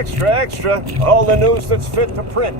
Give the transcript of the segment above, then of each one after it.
Extra, extra. All the news that's fit to print.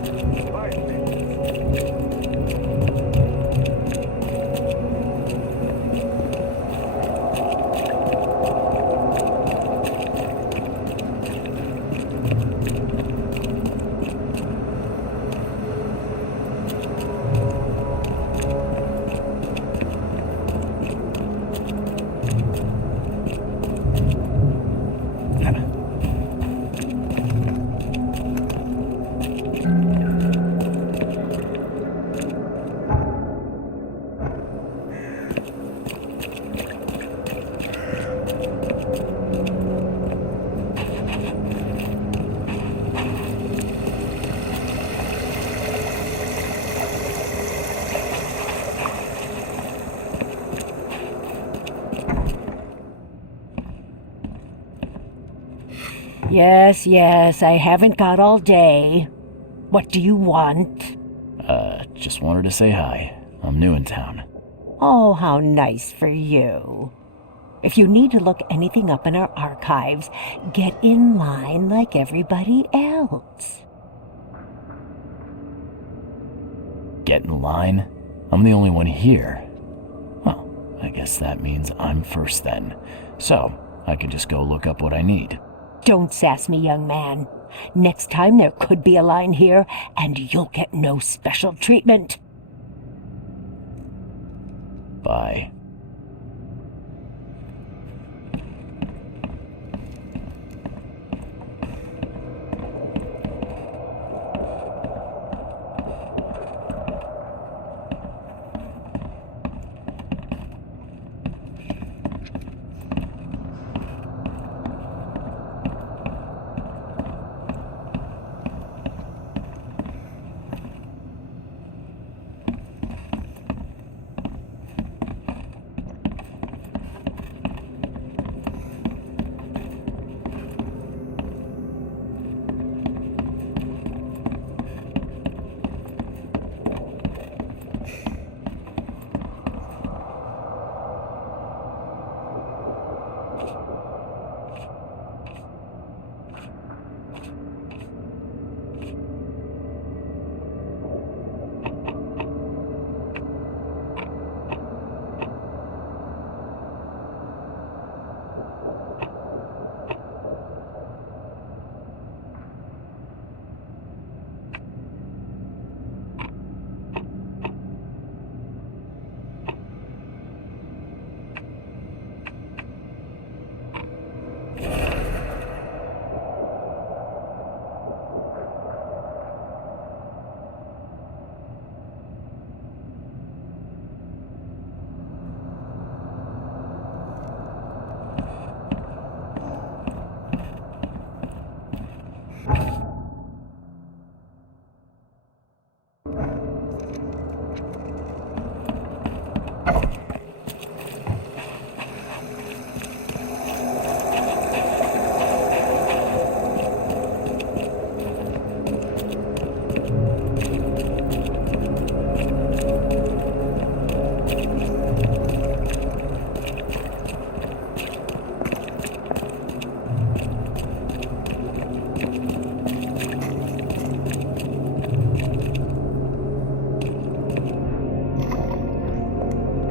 Yes, I haven't got all day. What do you want? Just wanted to say hi. I'm new in town. Oh, how nice for you. If you need to look anything up in our archives, get in line like everybody else. Get in line? I'm the only one here. Well, I guess that means I'm first then. So, I can just go look up what I need. Don't sass me, young man. Next time there could be a line here, and you'll get no special treatment. Bye.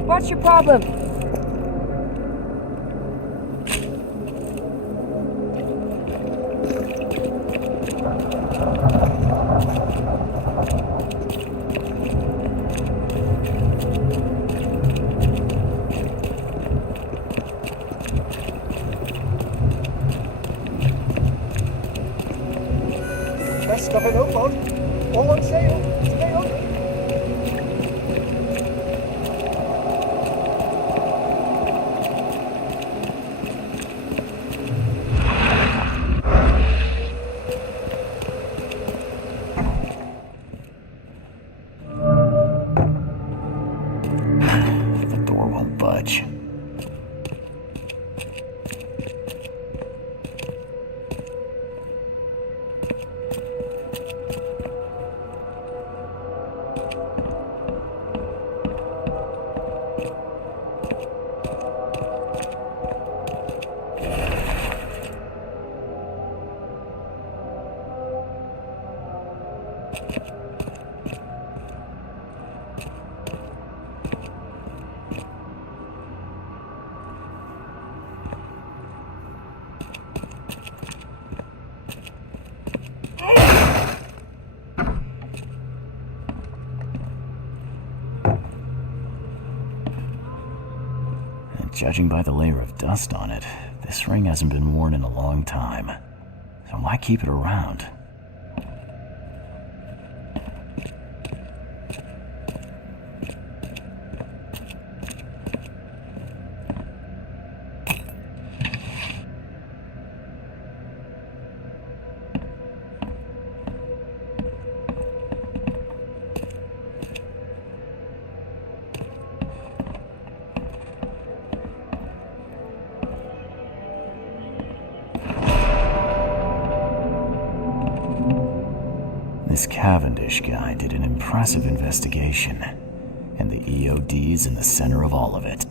What's your problem? Best of an Oakmont. All on sale. Stay on it. The door won't budge. Judging by the layer of dust on it, this ring hasn't been worn in a long time. So why keep it around? This Cavendish guy did an impressive investigation, and the EOD's in the center of all of it.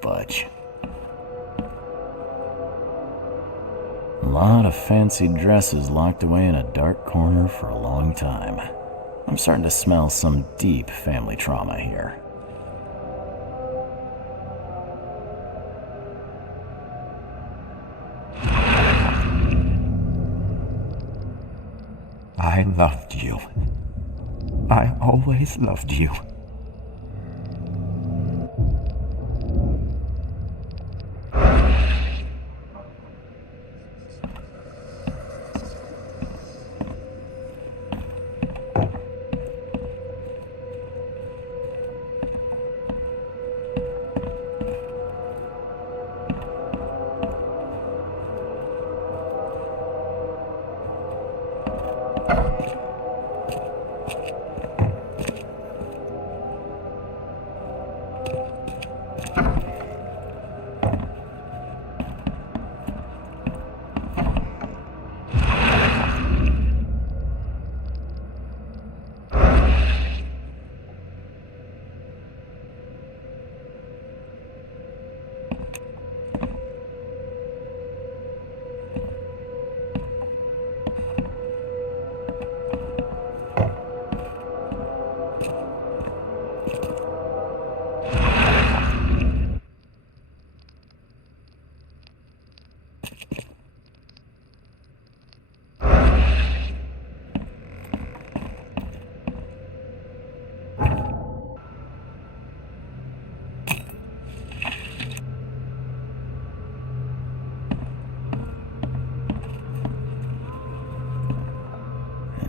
Budge. A lot of fancy dresses locked away in a dark corner for a long time. I'm starting to smell some deep family trauma here. I loved you. I always loved you.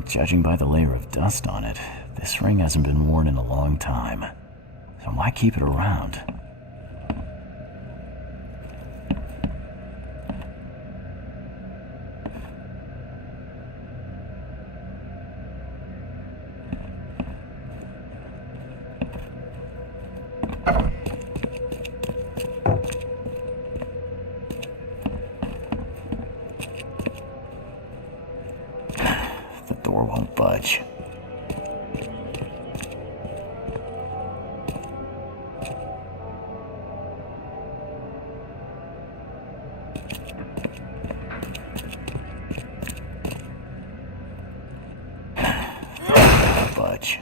Judging by the layer of dust on it, this ring hasn't been worn in a long time. So why keep it around? The door won't budge. Budge.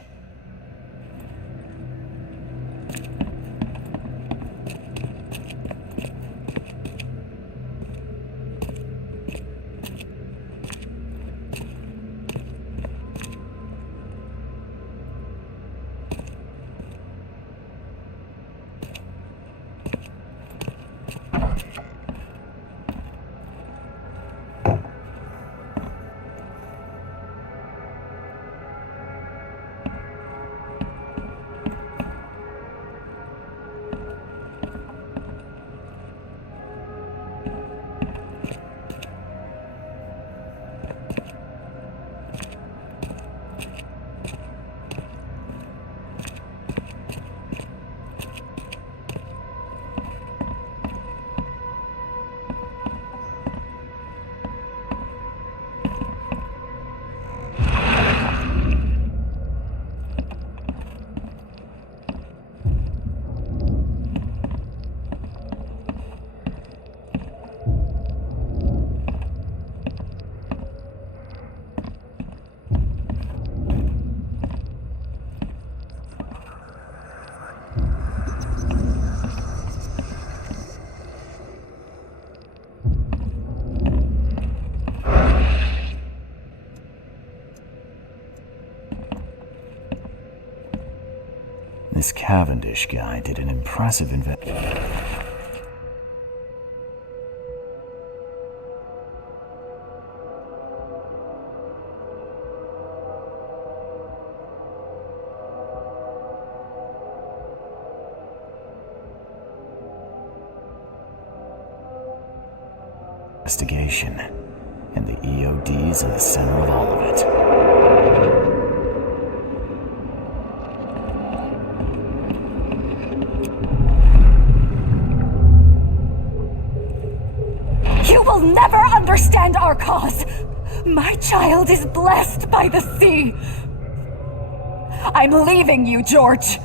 This Cavendish guy did an impressive investigation, and the EOD's in the center of all of it. You will never understand our cause. My child is blessed by the sea. I'm leaving you, George.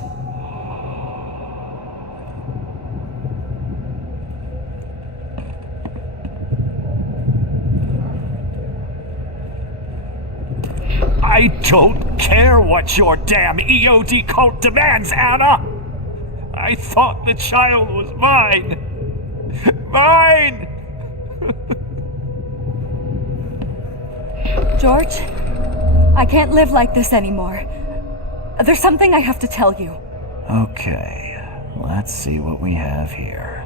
I don't care what your damn EOD cult demands, Anna! I thought the child was mine! Mine! George, I can't live like this anymore. There's something I have to tell you. Okay, let's see what we have here.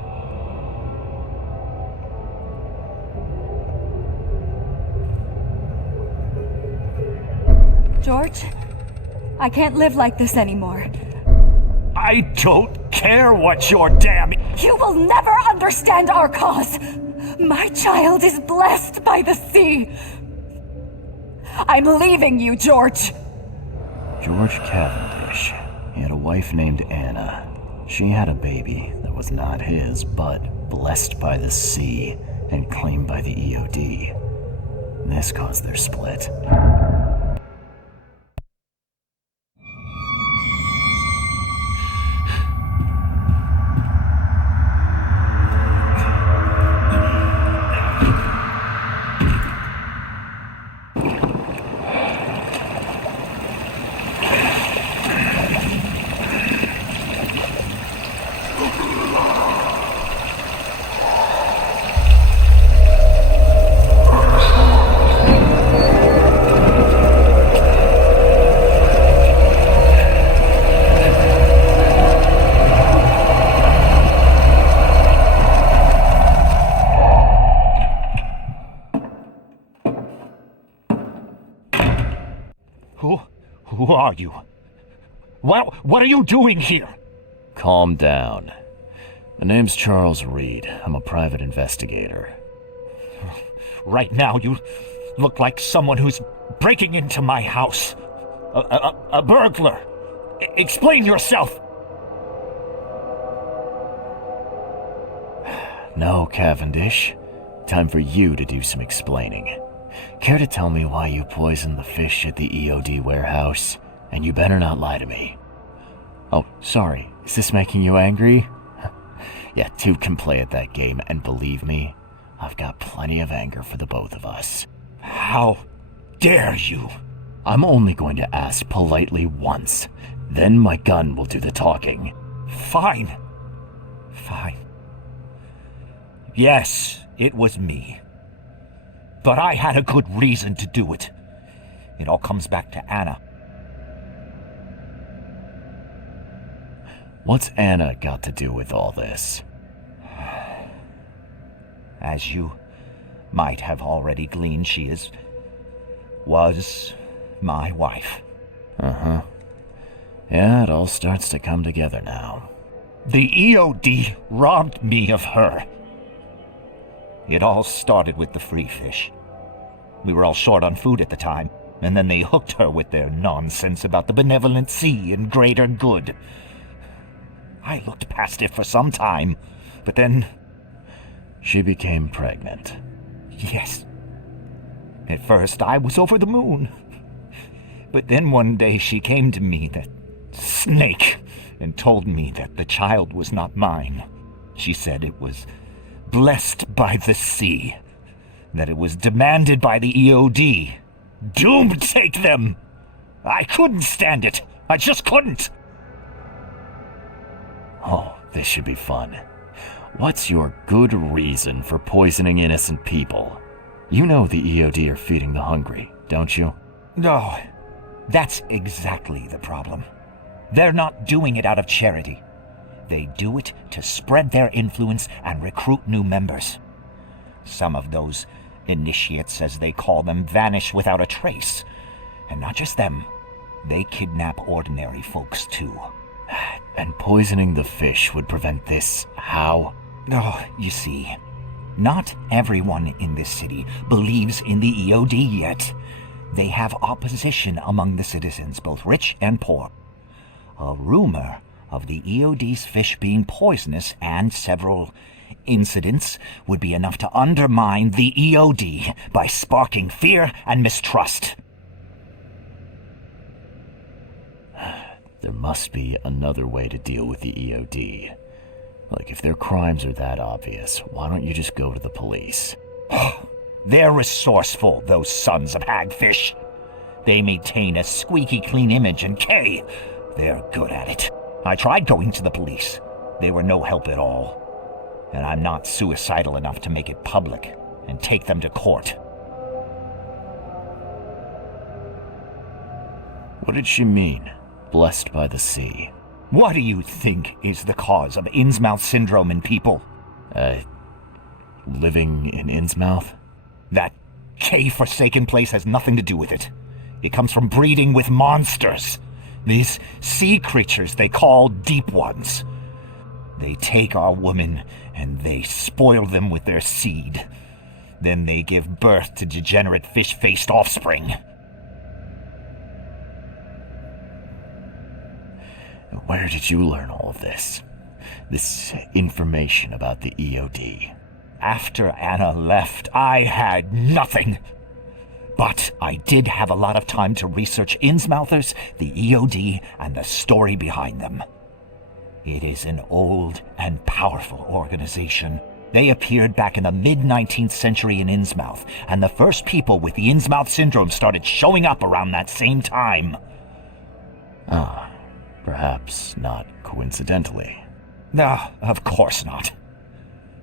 George, I can't live like this anymore. I don't care what your damn... You will never understand our cause. My child is blessed by the sea. I'm leaving you, George. George Cavendish. He had a wife named Anna. She had a baby that was not his, but blessed by the sea and claimed by the EOD. This caused their split. Who are you? What are you doing here? Calm down. The name's Charles Reed. I'm a private investigator. Right now, you look like someone who's breaking into my house. A burglar. Explain yourself. No, Cavendish. Time for you to do some explaining. Care to tell me why you poisoned the fish at the EOD warehouse? And you better not lie to me. Oh, sorry. Is this making you angry? Yeah, two can play at that game, and believe me, I've got plenty of anger for the both of us. How dare you? I'm only going to ask politely once. Then my gun will do the talking. Fine. Fine. Yes, it was me. But I had a good reason to do it. It all comes back to Anna. What's Anna got to do with all this? As you might have already gleaned, she was my wife. Uh-huh. Yeah, it all starts to come together now. The EOD robbed me of her. It all started with the free fish. We were all short on food at the time, and then they hooked her with their nonsense about the benevolent sea and greater good. I looked past it for some time, but then... She became pregnant. Yes. At first, I was over the moon. But then one day she came to me, that snake, and told me that the child was not mine. She said it was blessed by the sea, that it was demanded by the EOD. Doomed take them! I couldn't stand it. I just couldn't. Oh, this should be fun. What's your good reason for poisoning innocent people? You know the EOD are feeding the hungry, don't you? No, that's exactly the problem. They're not doing it out of charity. They do it to spread their influence and recruit new members. Some of those initiates, as they call them, vanish without a trace. And not just them. They kidnap ordinary folks, too. And poisoning the fish would prevent this. How? Oh, you see, not everyone in this city believes in the EOD yet. They have opposition among the citizens, both rich and poor. A rumor of the EOD's fish being poisonous and several incidents would be enough to undermine the EOD by sparking fear and mistrust. There must be another way to deal with the EOD. Like, if their crimes are that obvious, why don't you just go to the police? They're resourceful, those sons of hagfish. They maintain a squeaky clean image, and they're good at it. I tried going to the police. They were no help at all. And I'm not suicidal enough to make it public and take them to court. What did she mean, blessed by the sea? What do you think is the cause of Innsmouth syndrome in people? Living in Innsmouth? That K-forsaken place has nothing to do with it. It comes from breeding with monsters. These sea creatures they call Deep Ones. They take our women and they spoil them with their seed. Then they give birth to degenerate fish-faced offspring. Where did you learn all of this? This information about the EOD? After Anna left, I had nothing. But I did have a lot of time to research Innsmouthers, the EOD, and the story behind them. It is an old and powerful organization. They appeared back in the mid-19th century in Innsmouth, and the first people with the Innsmouth syndrome started showing up around that same time. Perhaps not coincidentally. No, of course not.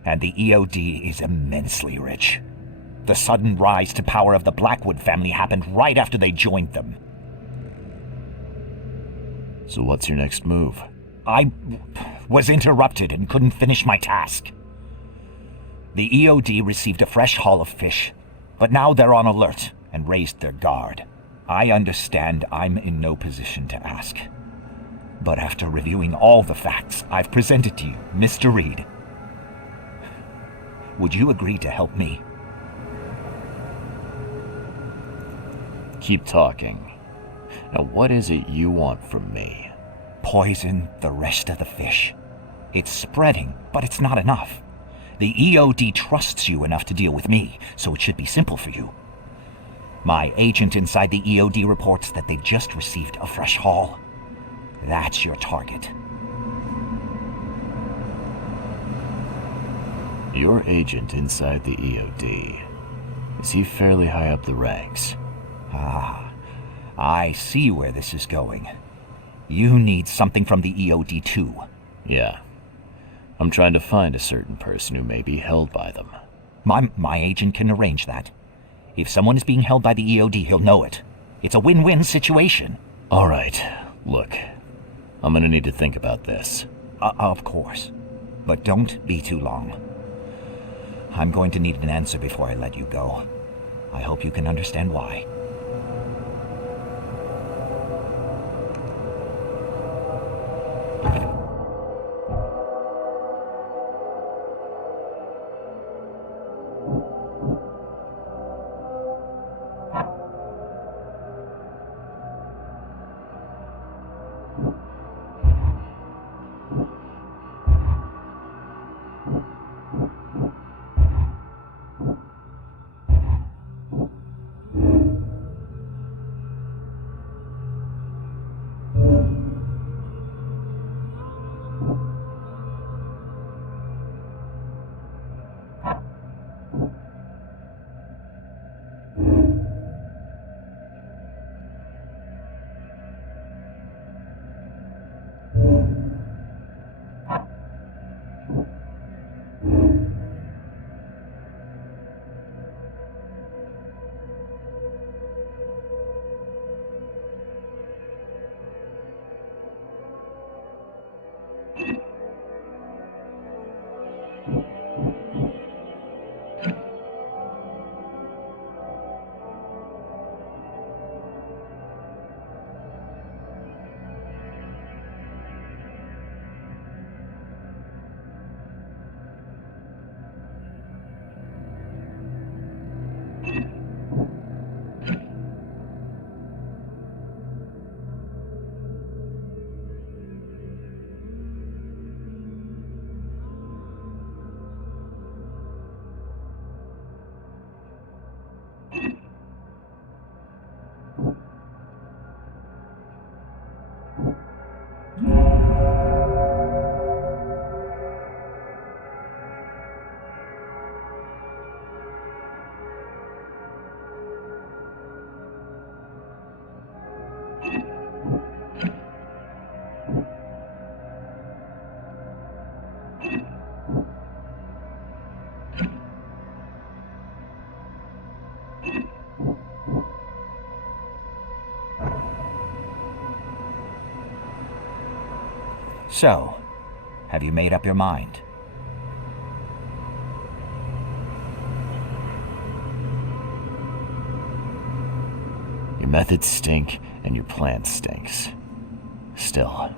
And the EOD is immensely rich. The sudden rise to power of the Blackwood family happened right after they joined them. So what's your next move? I was interrupted and couldn't finish my task. The EOD received a fresh haul of fish, but now they're on alert and raised their guard. I understand I'm in no position to ask. But after reviewing all the facts I've presented to you, Mr. Reed, would you agree to help me? Keep talking. Now, what is it you want from me? Poison the rest of the fish. It's spreading, but it's not enough. The EOD trusts you enough to deal with me, so it should be simple for you. My agent inside the EOD reports that they've just received a fresh haul. That's your target. Your agent inside the EOD. Is he fairly high up the ranks? I see where this is going. You need something from the EOD too. Yeah. I'm trying to find a certain person who may be held by them. My agent can arrange that. If someone is being held by the EOD, he'll know it. It's a win-win situation. All right. Look, I'm gonna need to think about this. Of course. But don't be too long. I'm going to need an answer before I let you go. I hope you can understand why. So, have you made up your mind? Your methods stink, and your plan stinks. Still,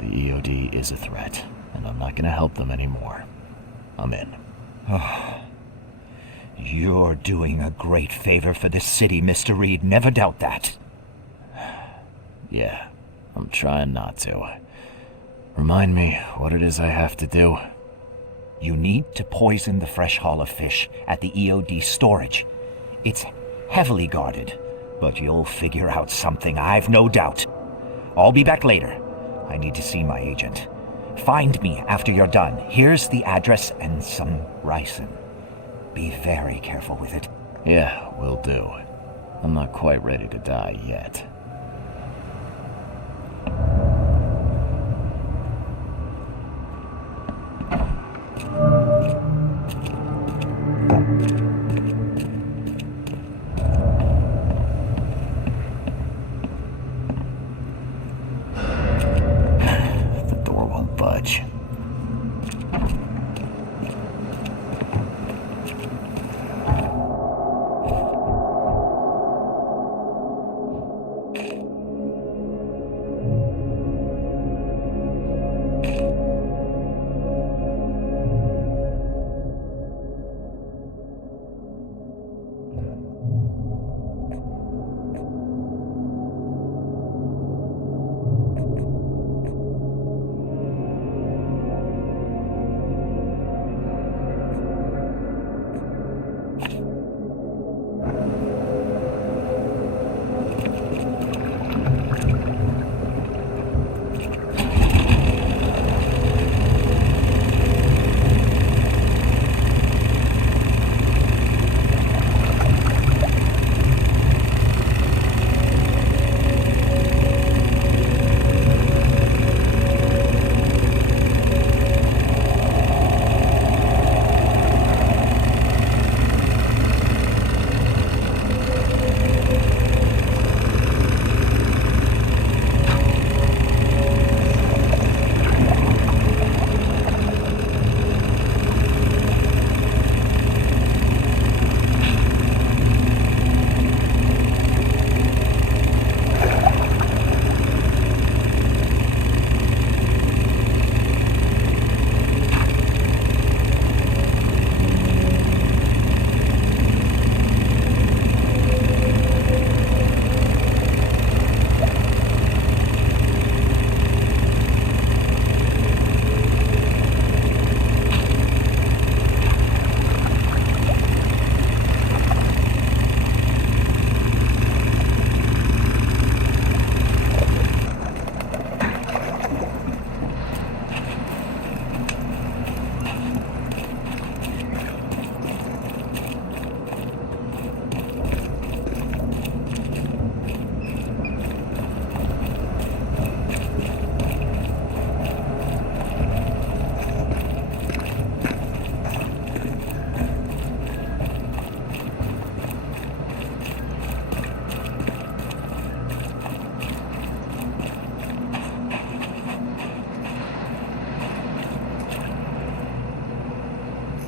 the EOD is a threat, and I'm not gonna help them anymore. I'm in. You're doing a great favor for this city, Mr. Reed. Never doubt that. Yeah, I'm trying not to. Remind me what it is I have to do. You need to poison the fresh haul of fish at the EOD storage. It's heavily guarded, but you'll figure out something, I've no doubt. I'll be back later. I need to see my agent. Find me after you're done. Here's the address and some ricin. Be very careful with it. Yeah, will do. I'm not quite ready to die yet. The door won't budge.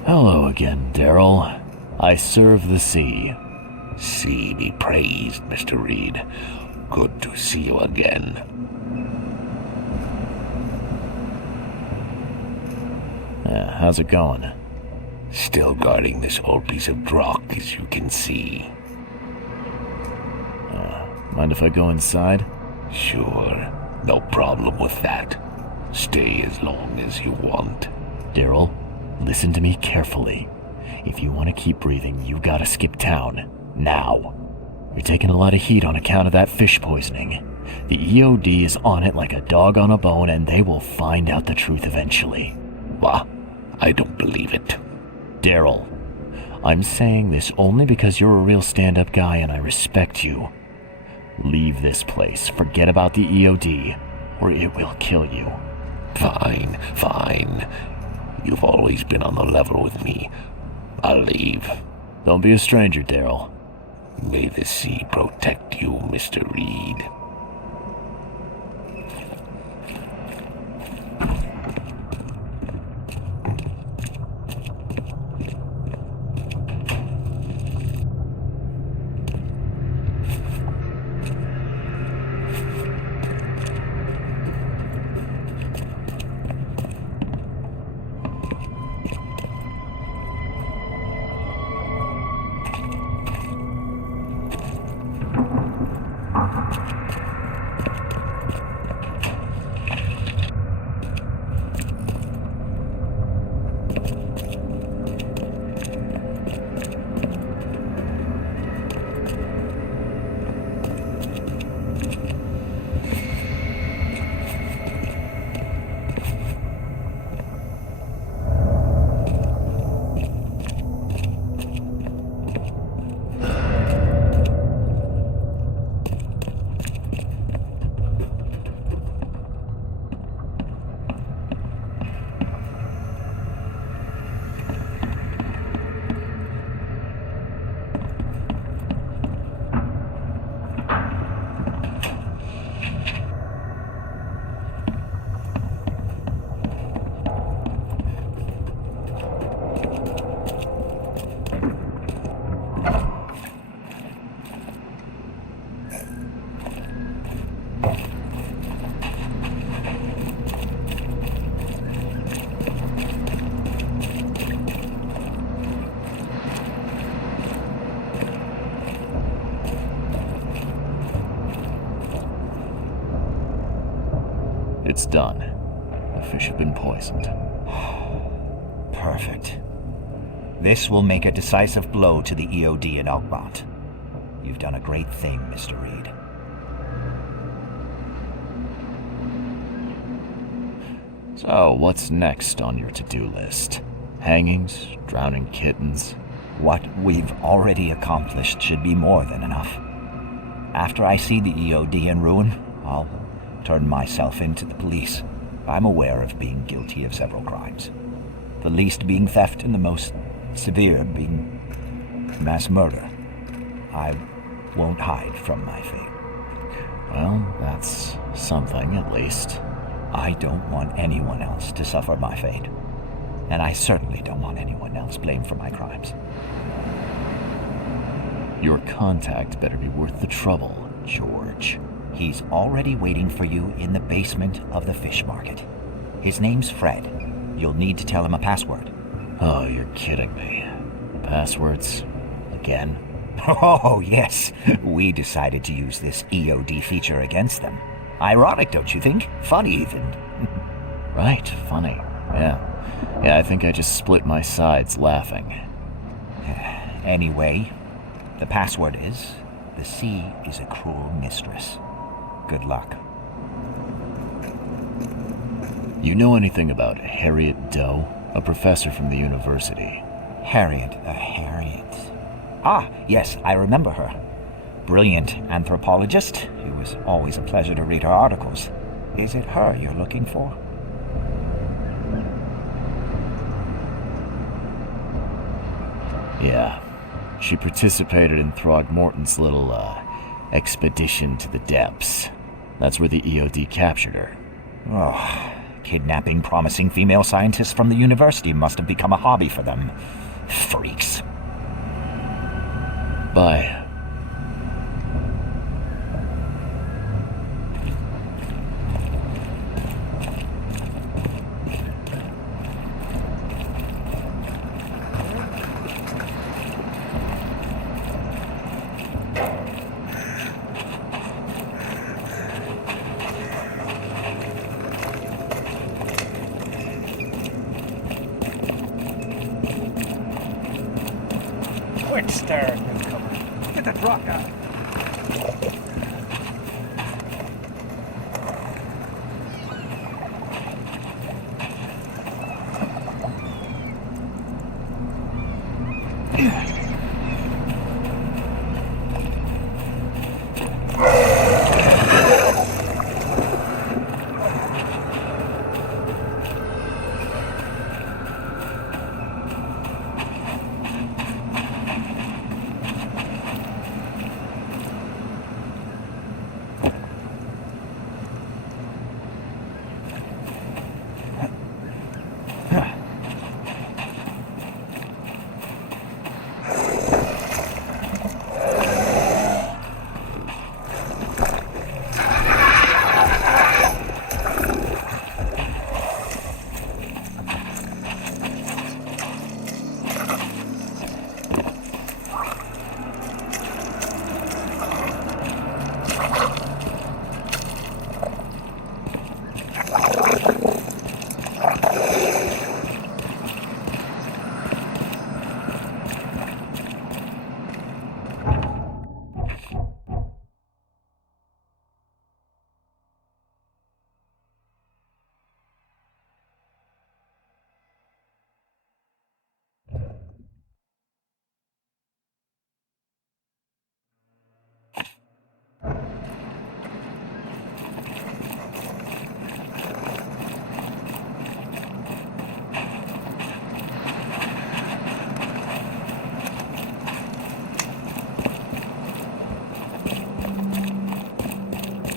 Hello again, Daryl. I serve the sea. Sea be praised, Mr. Reed. Good to see you again. How's it going? Still guarding this old piece of rock, as you can see. Mind if I go inside? Sure, no problem with that. Stay as long as you want. Daryl, listen to me carefully. If you want to keep breathing, you gotta skip town. Now. You're taking a lot of heat on account of that fish poisoning. The EOD is on it like a dog on a bone, and they will find out the truth eventually. What? I don't believe it. Daryl, I'm saying this only because you're a real stand-up guy and I respect you. Leave this place, forget about the EOD, or it will kill you. Fine, fine. You've always been on the level with me. I'll leave. Don't be a stranger, Daryl. May the sea protect you, Mr. Reed. done. The fish have been poisoned. Perfect. This will make a decisive blow to the EOD in Oakmont. You've done a great thing, Mr. Reed. So, what's next on your to-do list? Hangings? Drowning kittens? What we've already accomplished should be more than enough. After I see the EOD in ruin, I'll turn myself into the police. I'm aware of being guilty of several crimes. The least being theft and the most severe being mass murder. I won't hide from my fate. Well, that's something at least. I don't want anyone else to suffer my fate. And I certainly don't want anyone else blamed for my crimes. Your contact better be worth the trouble, George. He's already waiting for you in the basement of the fish market. His name's Fred. You'll need to tell him a password. Oh, you're kidding me. Passwords? Again? Oh, yes. We decided to use this EOD feature against them. Ironic, don't you think? Funny, even. Right, funny. Yeah, I think I just split my sides laughing. Anyway, the password is, the sea is a cruel mistress. Good luck. You know anything about Harriet Doe, a professor from the university? Harriet. Ah, yes, I remember her. Brilliant anthropologist. It was always a pleasure to read her articles. Is it her you're looking for? Yeah. She participated in Throgmorton's little, expedition to the depths. That's where the EOD captured her. Oh, kidnapping promising female scientists from the university must have become a hobby for them. Freaks. Bye. Quit staring, newcomer. Get that rock out.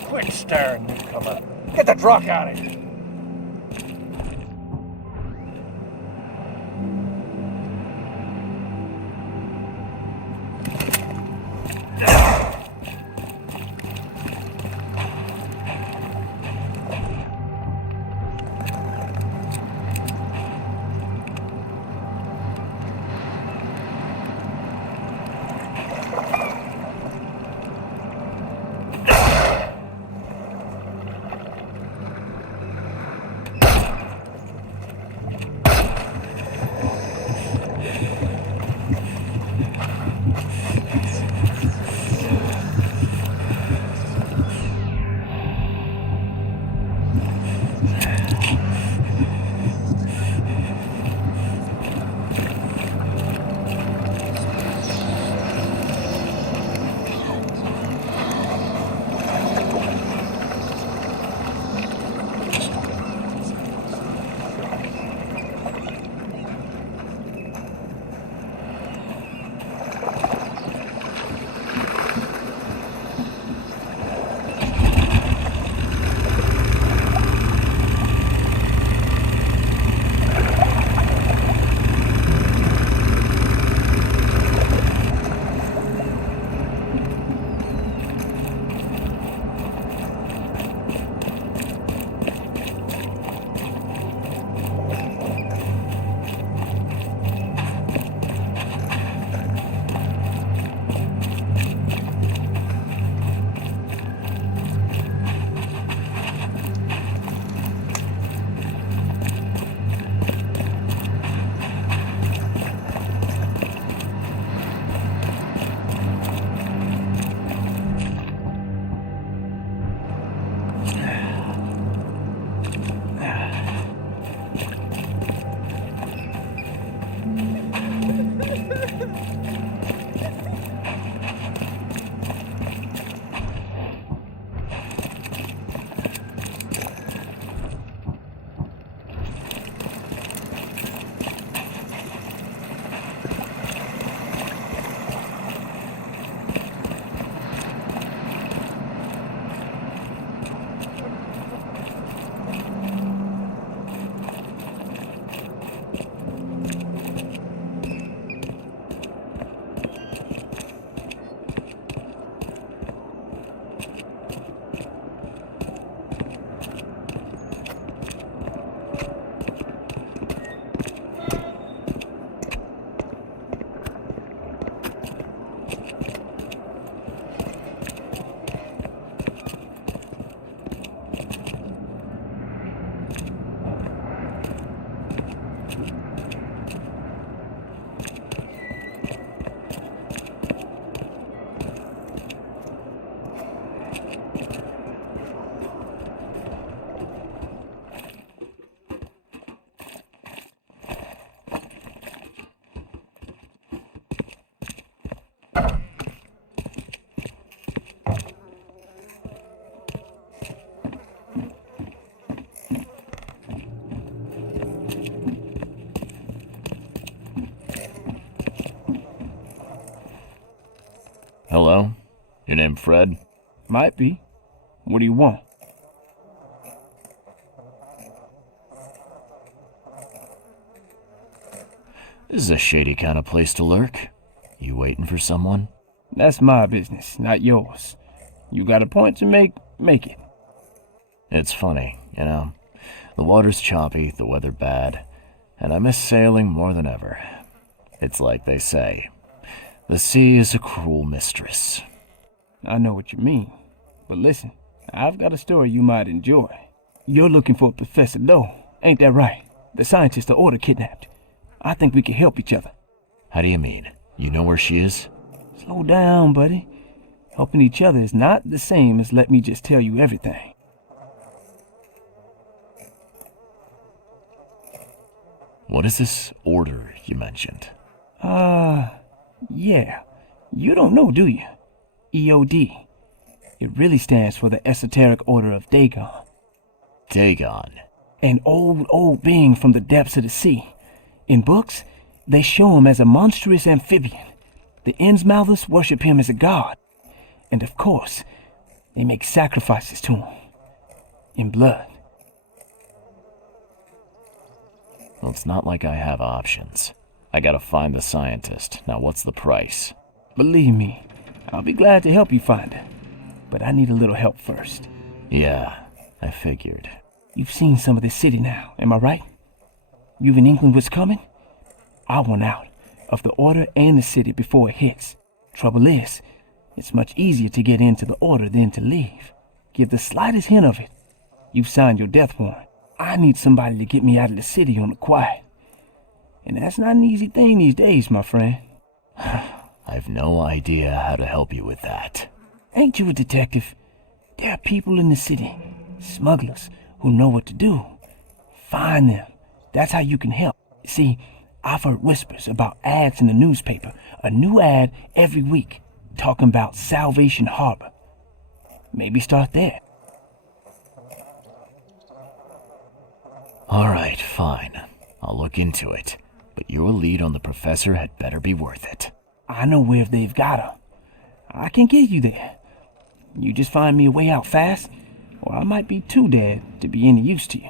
Quit staring, newcomer. Get that rock out of here. Hello? Your name Fred? Might be. What do you want? This is a shady kind of place to lurk. You waiting for someone? That's my business, not yours. You got a point to make it. It's funny, you know. The water's choppy, the weather bad, and I miss sailing more than ever. It's like they say, the sea is a cruel mistress. I know what you mean. But listen, I've got a story you might enjoy. You're looking for Professor Lowe, ain't that right? The scientist the Order kidnapped. I think we can help each other. How do you mean? You know where she is? Slow down, buddy. Helping each other is not the same as let me just tell you everything. What is this order you mentioned? Yeah. You don't know, do you? EOD. It really stands for the Esoteric Order of Dagon. Dagon? An old being from the depths of the sea. In books, they show him as a monstrous amphibian. The Innsmouthers worship him as a god. And of course, they make sacrifices to him. In blood. Well, it's not like I have options. I gotta find the scientist. Now, what's the price? Believe me, I'll be glad to help you find her. But I need a little help first. Yeah, I figured. You've seen some of this city now, am I right? You've an inkling what's coming? I want out of the Order and the city before it hits. Trouble is, it's much easier to get into the Order than to leave. Give the slightest hint of it. You've signed your death warrant. I need somebody to get me out of the city on the quiet. And that's not an easy thing these days, my friend. I've no idea how to help you with that. Ain't you a detective? There are people in the city, smugglers, who know what to do. Find them. That's how you can help. See, I've heard whispers about ads in the newspaper. A new ad every week, talking about Salvation Harbor. Maybe start there. All right, fine. I'll look into it. But your lead on the professor had better be worth it. I know where they've got her. I can get you there. You just find me a way out fast, or I might be too dead to be any use to you.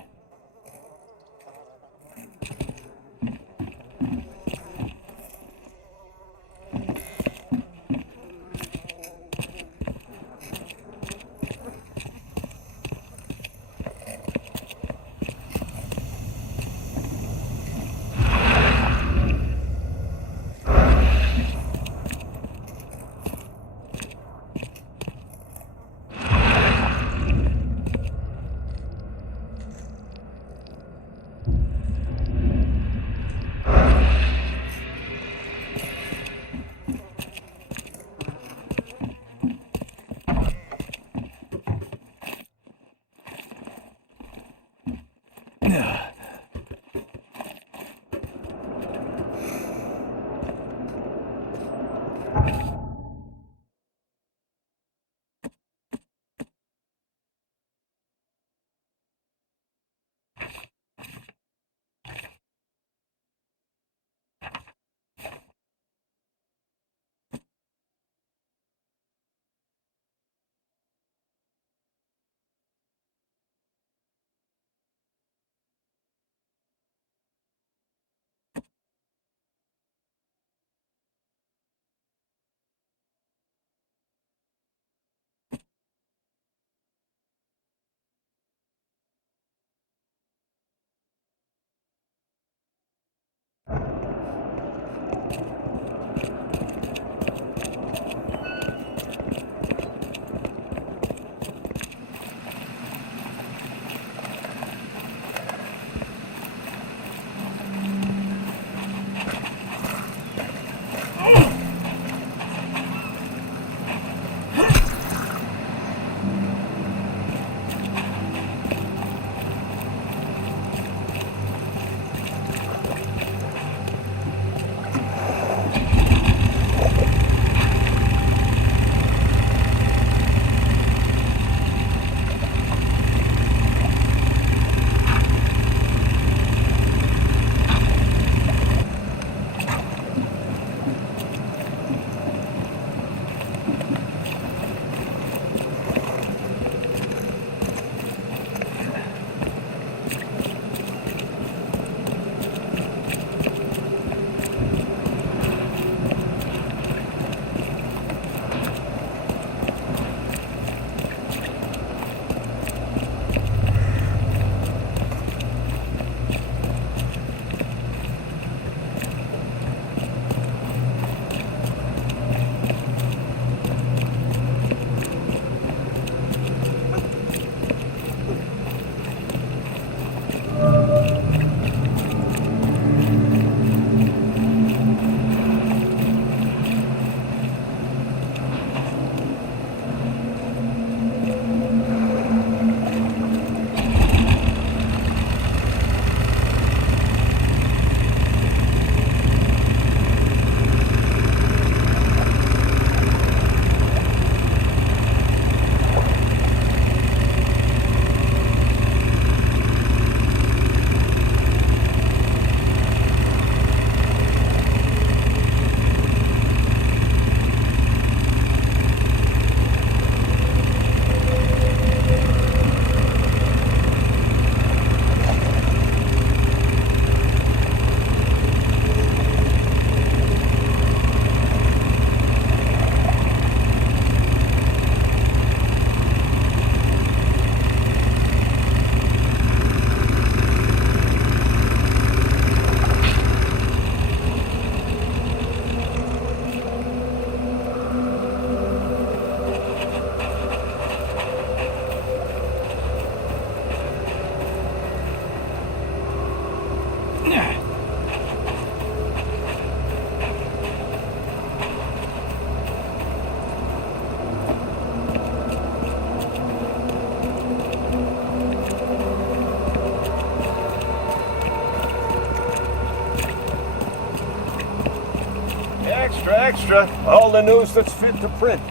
extra. All the news that's fit to print.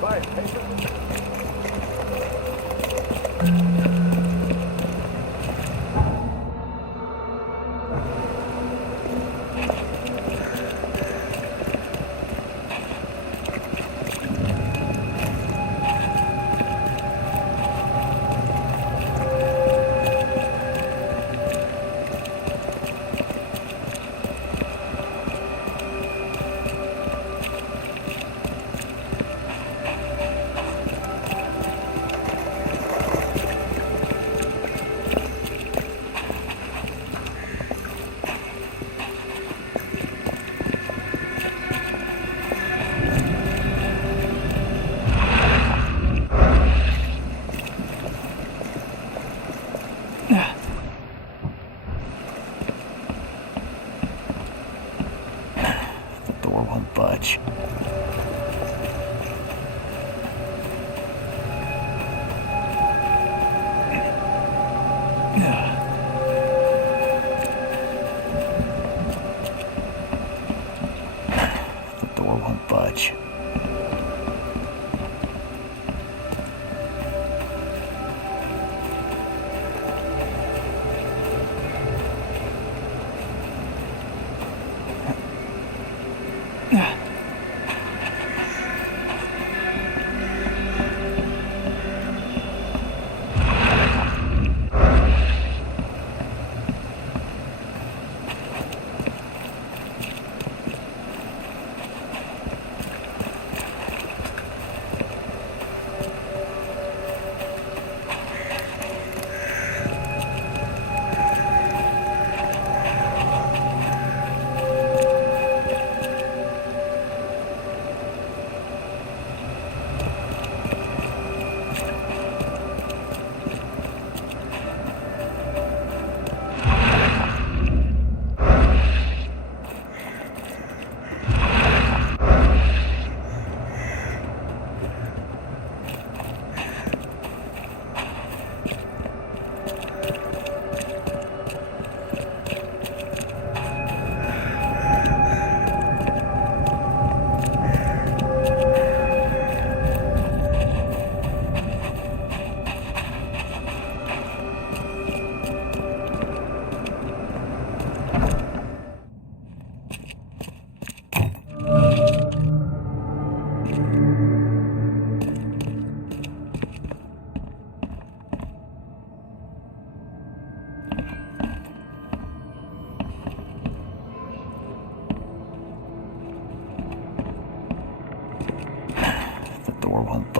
Bye.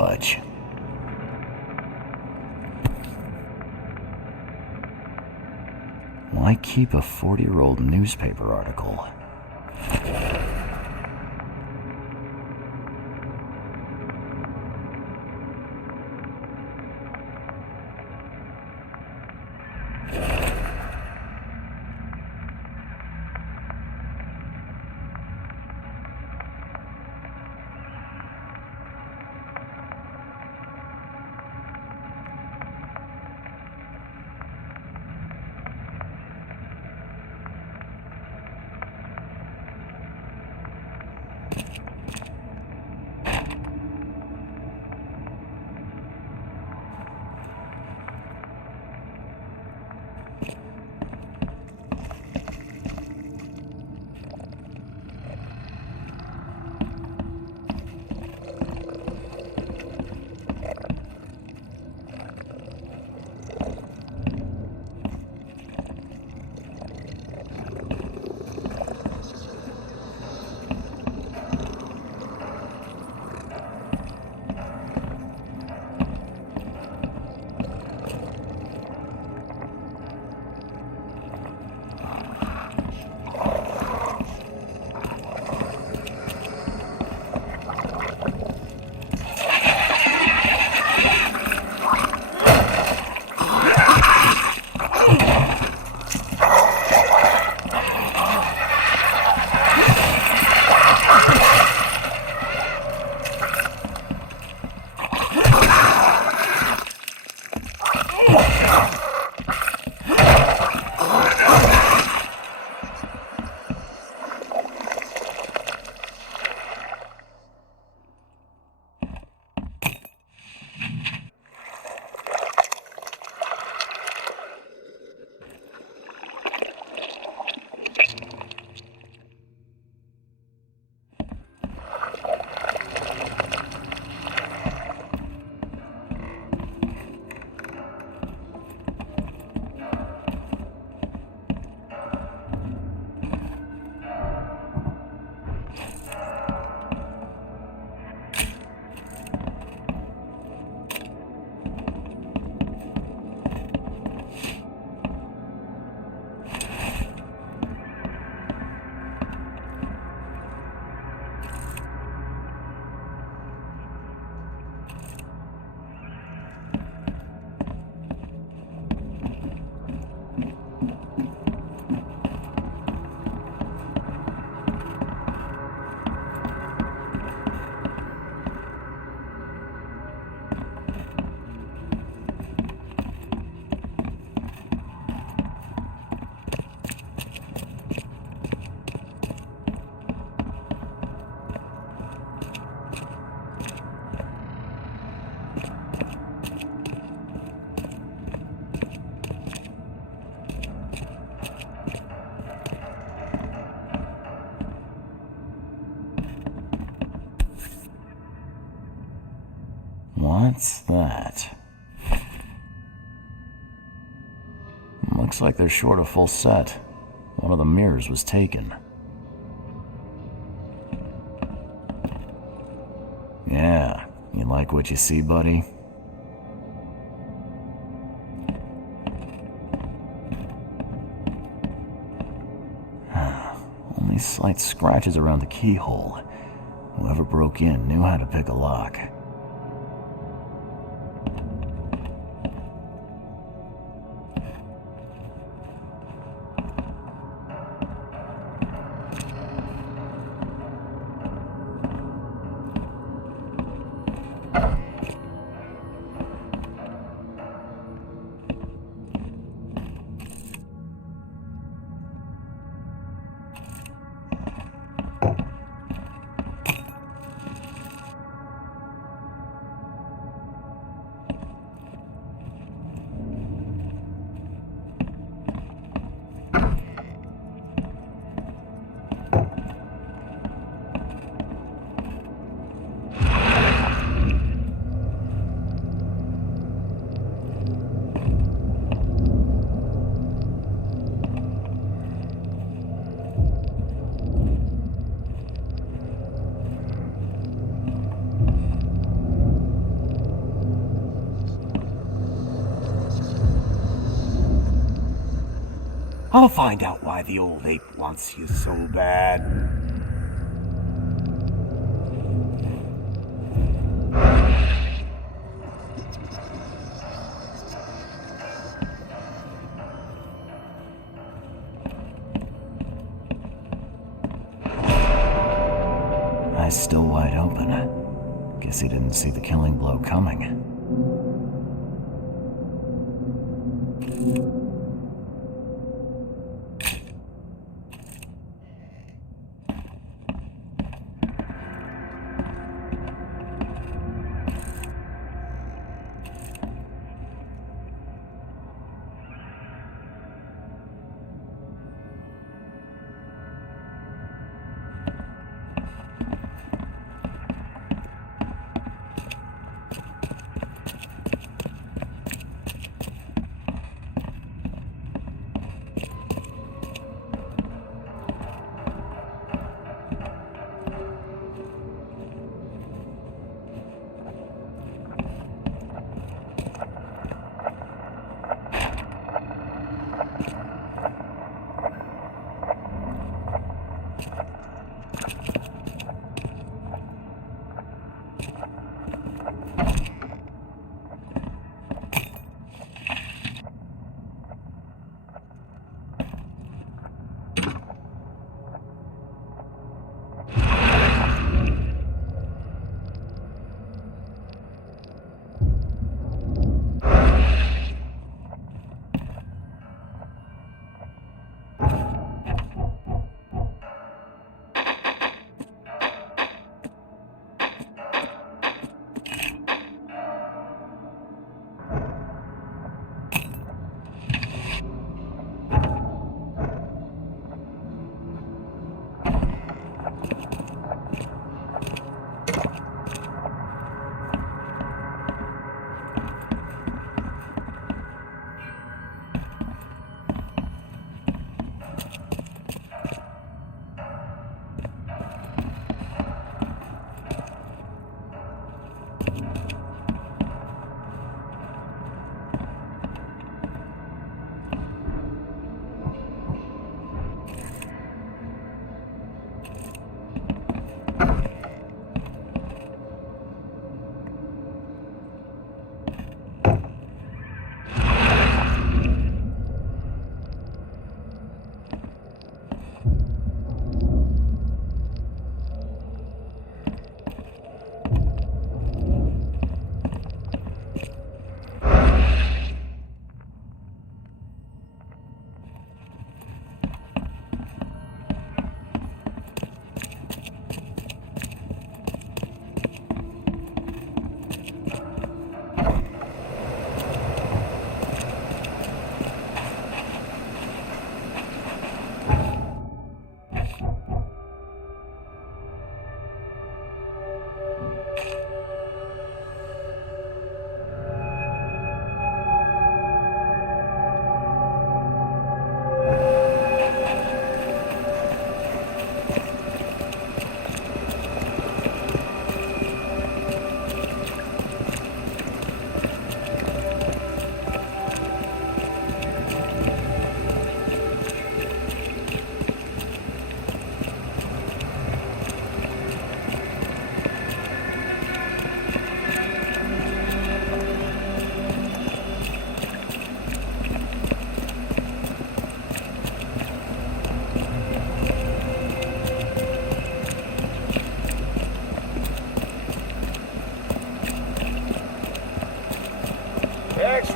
budge. Why keep a 40-year-old newspaper article? What's that? Looks like they're short a full set. One of the mirrors was taken. Yeah, you like what you see, buddy? Only slight scratches around the keyhole. Whoever broke in knew how to pick a lock. I'll find out why the old ape wants you so bad. Eyes still wide open. Guess he didn't see the killing blow coming.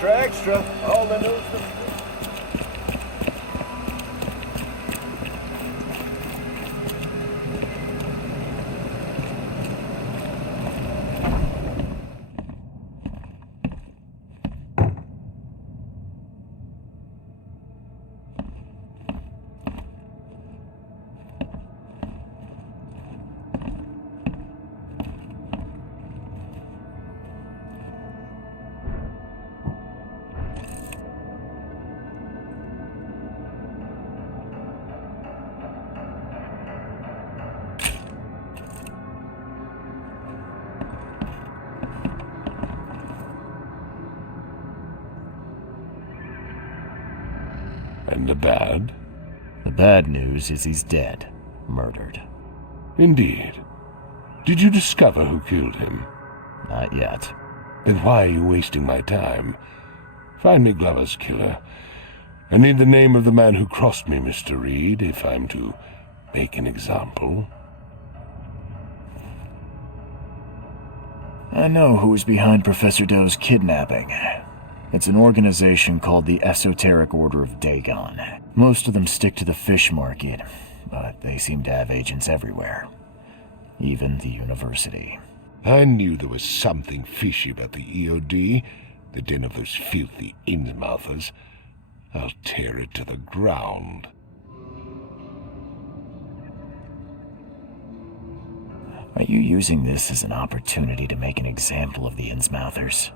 Extra, extra. All the news. And the bad? The bad news is he's dead. Murdered. Indeed. Did you discover who killed him? Not yet. Then why are you wasting my time? Find me Glover's killer. I need the name of the man who crossed me, Mr. Reed, if I'm to make an example. I know who's behind Professor Doe's kidnapping. It's an organization called the Esoteric Order of Dagon. Most of them stick to the fish market, but they seem to have agents everywhere. Even the university. I knew there was something fishy about the EOD, the den of those filthy Innsmouthers. I'll tear it to the ground. Are you using this as an opportunity to make an example of the Innsmouthers?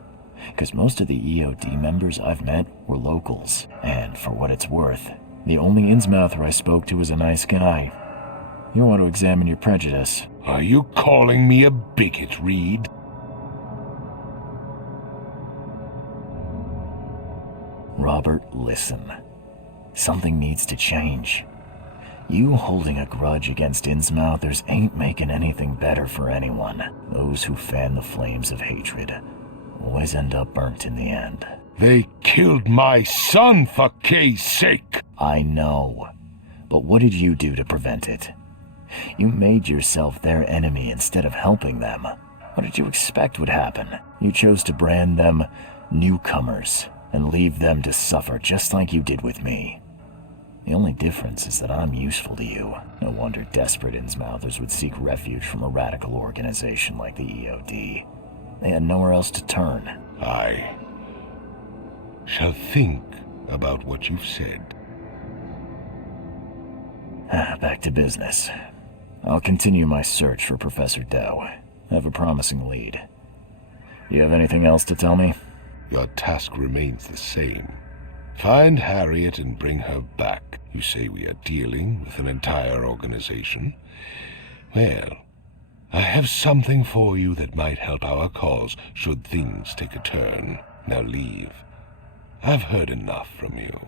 Because most of the EOD members I've met were locals, and for what it's worth, the only Innsmouther I spoke to was a nice guy. You want to examine your prejudice. Are you calling me a bigot, Reed? Robert, listen. Something needs to change. You holding a grudge against Innsmouthers ain't making anything better for anyone. Those who fan the flames of hatred always end up burnt in the end. They killed my son, for Kay's sake! I know. But what did you do to prevent it? You made yourself their enemy instead of helping them. What did you expect would happen? You chose to brand them newcomers and leave them to suffer just like you did with me. The only difference is that I'm useful to you. No wonder desperate Innsmouthers would seek refuge from a radical organization like the EOD. They had nowhere else to turn. I shall think about what you've said. Back to business. I'll continue my search for Professor Doe. I have a promising lead. You have anything else to tell me? Your task remains the same. Find Harriet and bring her back. You say we are dealing with an entire organization? Well, I have something for you that might help our cause should things take a turn. Now leave. I've heard enough from you.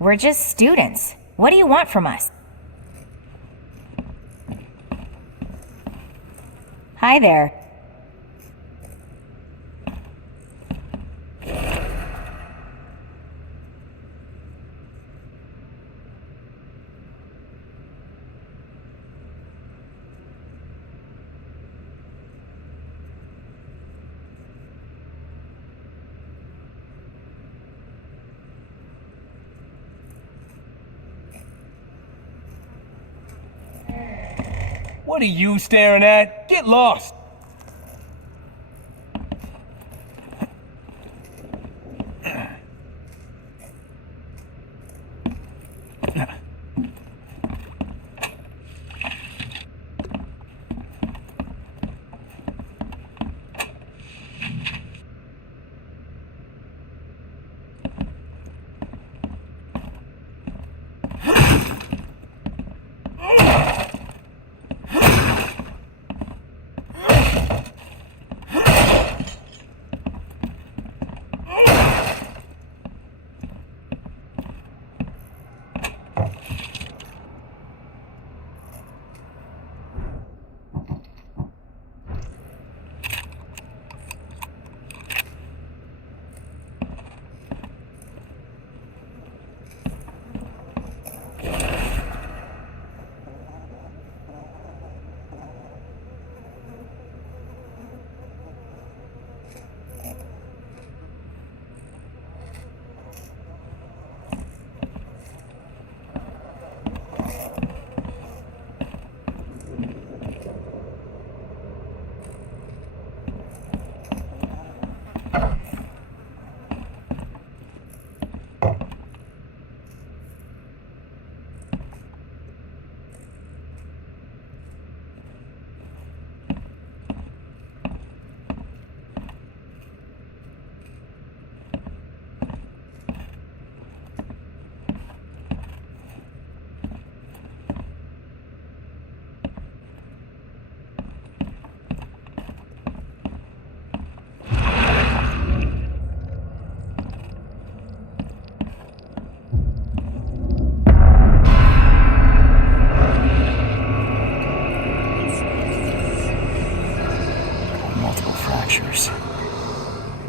We're just students. What do you want from us? Hi there. What are you staring at? Get lost!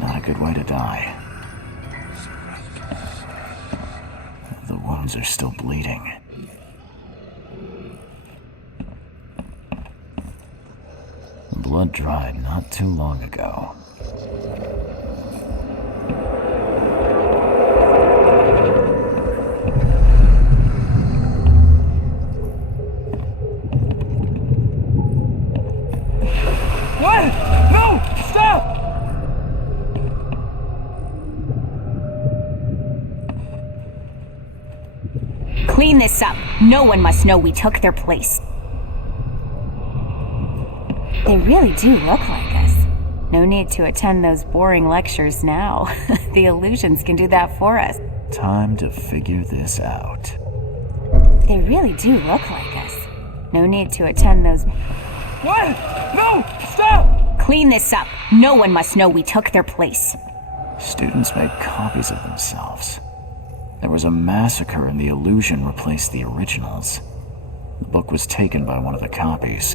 Not a good way to die. The wounds are still bleeding. Blood dried not too long ago. What? No! Stop! Clean this up. No one must know we took their place. They really do look like us. No need to attend those boring lectures now. The illusions can do that for us. Time to figure this out. They really do look like us. No need to attend those... What? No! Stop! Clean this up. No one must know we took their place. Students made copies of themselves. There was a massacre and the illusion replaced the originals. The book was taken by one of the copies.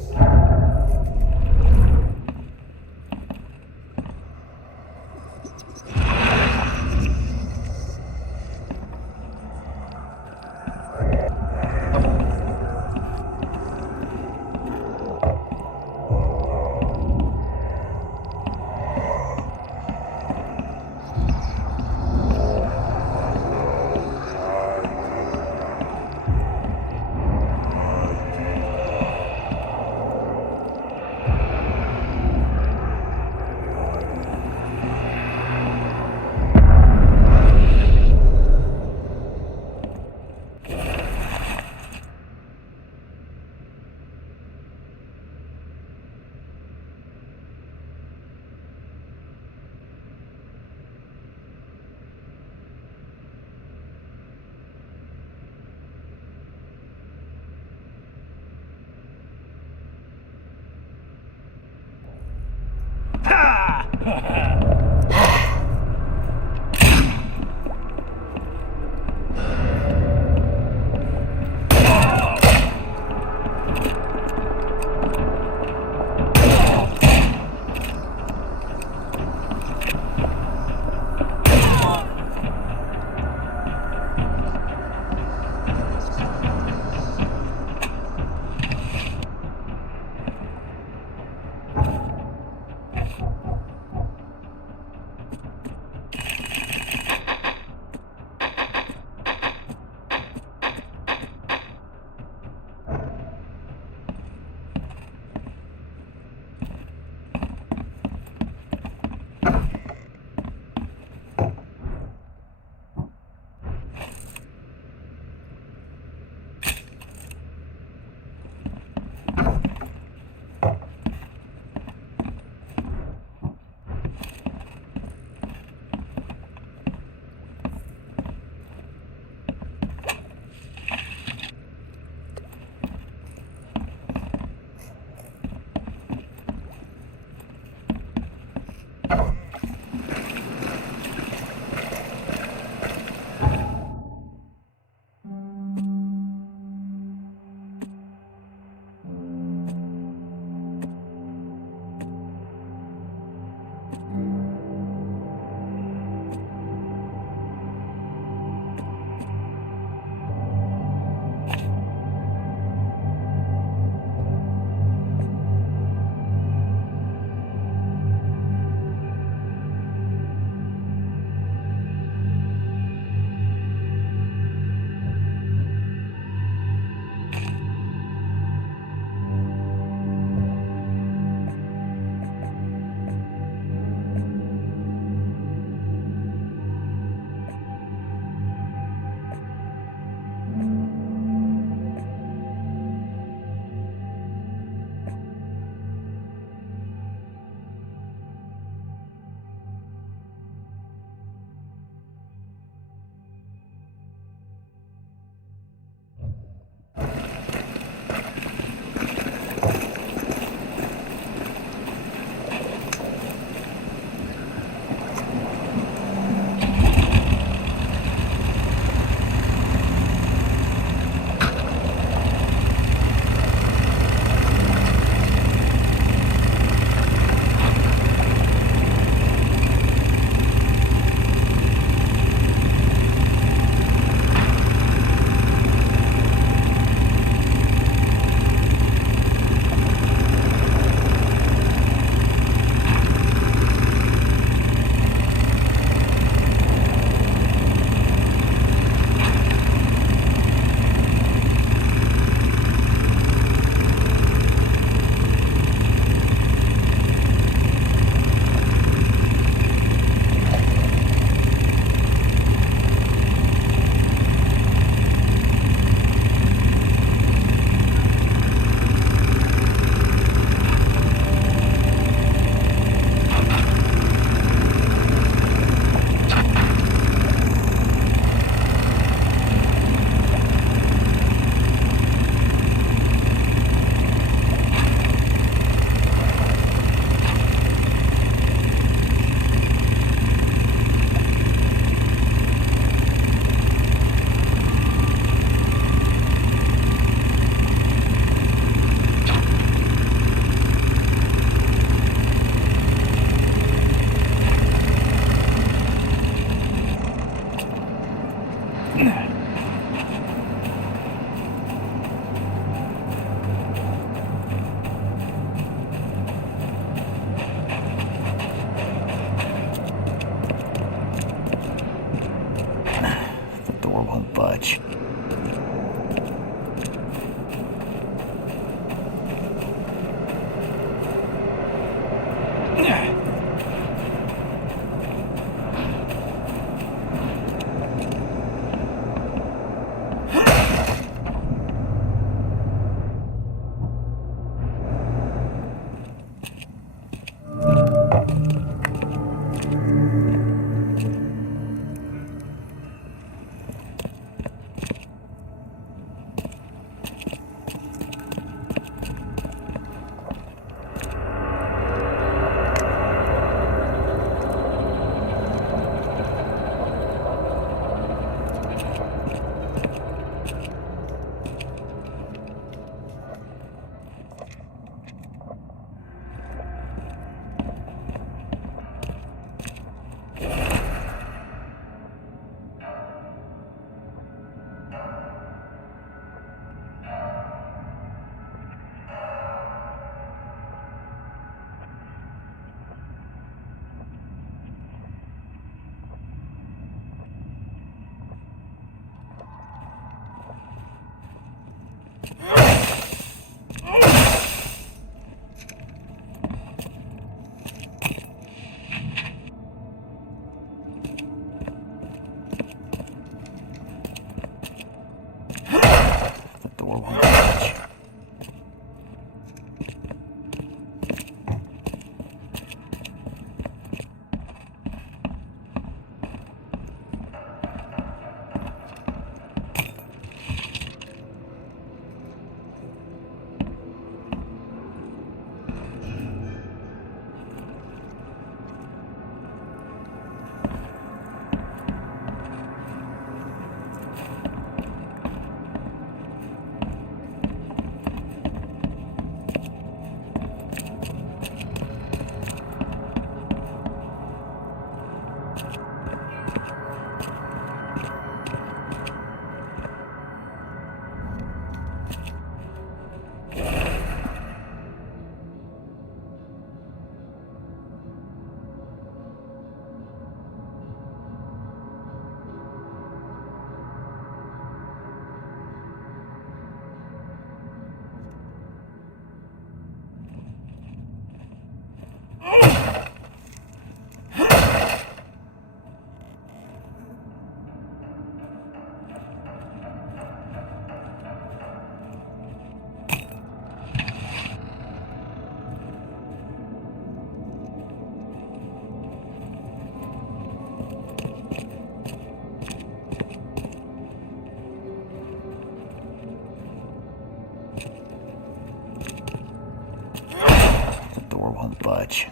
Door won't budge.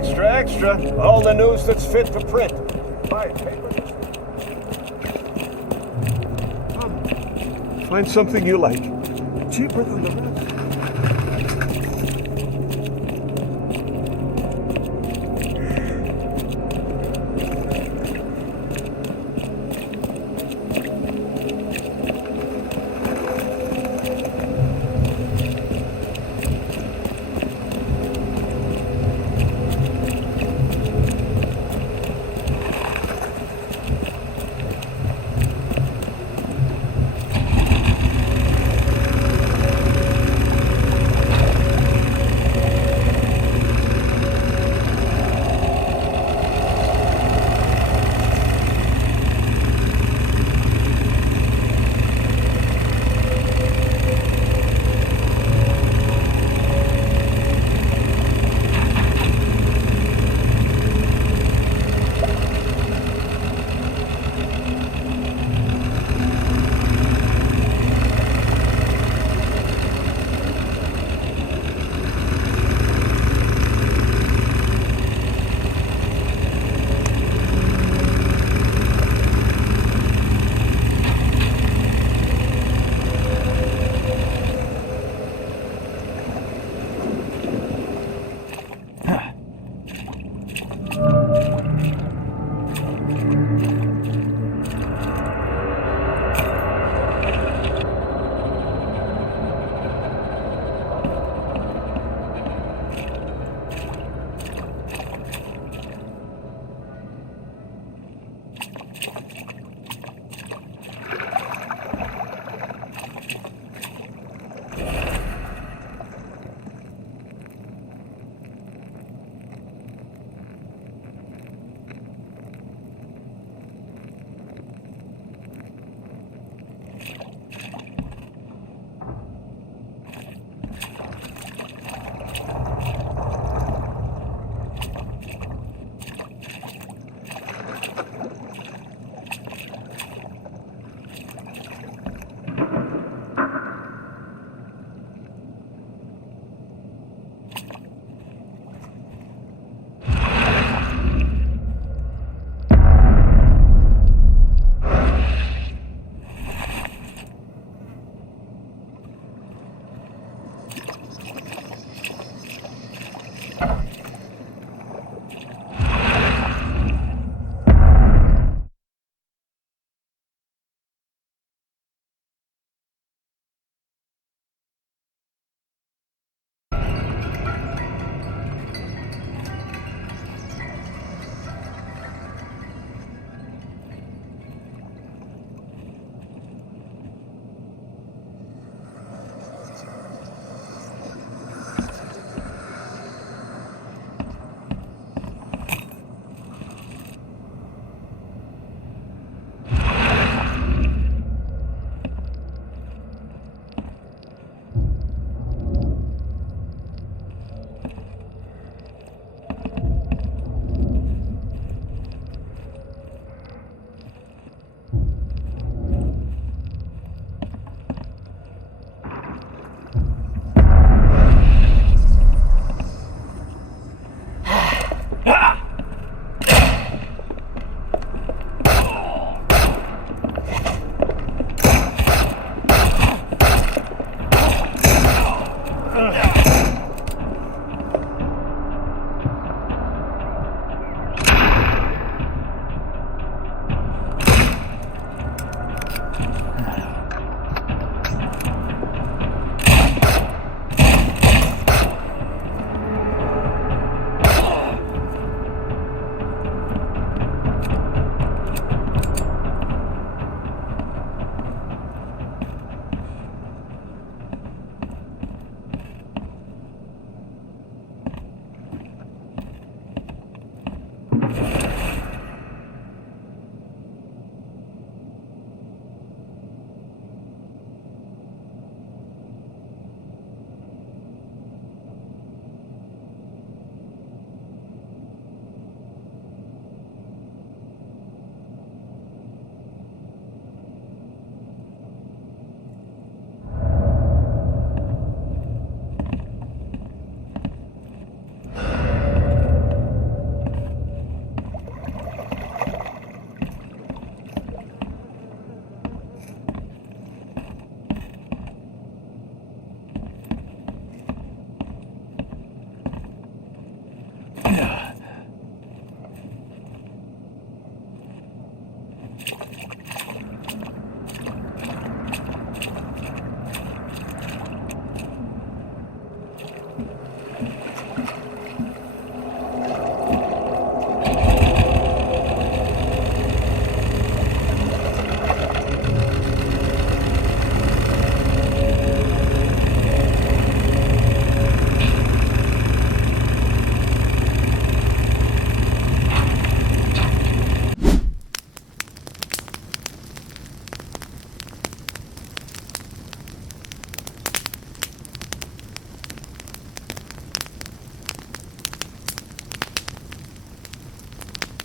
Extra, extra. All the news that's fit to print. Buy paper. Come. Find something you like. Cheaper than the rest.